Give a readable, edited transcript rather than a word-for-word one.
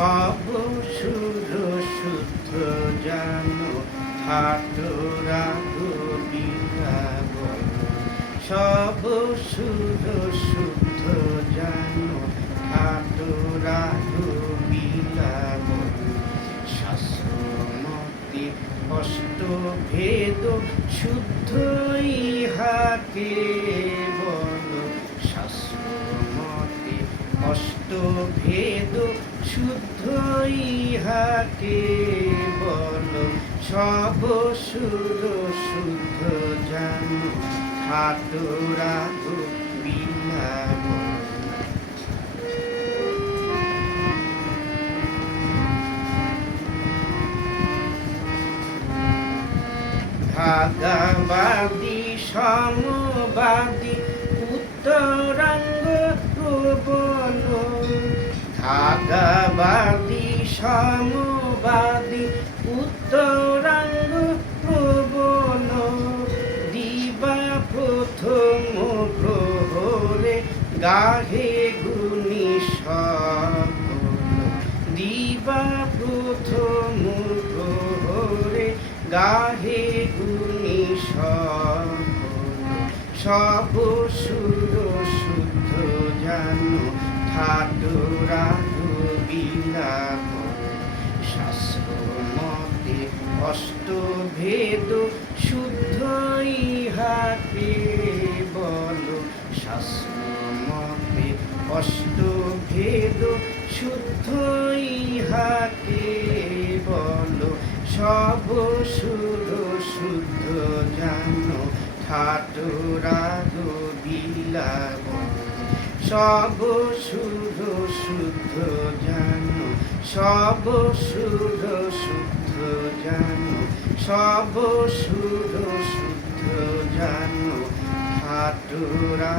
অবসুর শুদ্ধ জানো ঠাকুরা গোবিলাব সব সুর শুদ্ধ জানো ঠাকুরা গোবিলাব শাস্ত্রমতে অষ্টভেদ শুদ্ধ ইহাকে বল শাস্ত্রমতে অষ্টভেদ শুদ্ধ ইহাকে বল সব সুর শুদ্ধ জানো ঠাকুরা গোবিলাব ভাগাবাদী সমবাদী উত্তরাঙ্গ প্রবল ভাগাবাদী সমবাদী উত্তরাঙ্গ প্রবল দিবা প্রথম প্রহরে গাহে গুণী সকল দিবা প্রথম প্রহরে গাহে গুণী সকল সব সুর শুদ্ধ জানো ঠাকুরা গোবিলাব শাস্ত্রমতে অষ্টভেদ শুদ্ধ ইহাকে বল শাস্ত্রমতে অষ্টভেদ শুদ্ধ ইহাকে বল সব সুর শুদ্ধ জানো ঠাকুরা গোবিলাব সব সুর শুদ্ধ জানো সব সুর শুদ্ধ জানো সব সুর শুদ্ধ জানো ঠাকুরা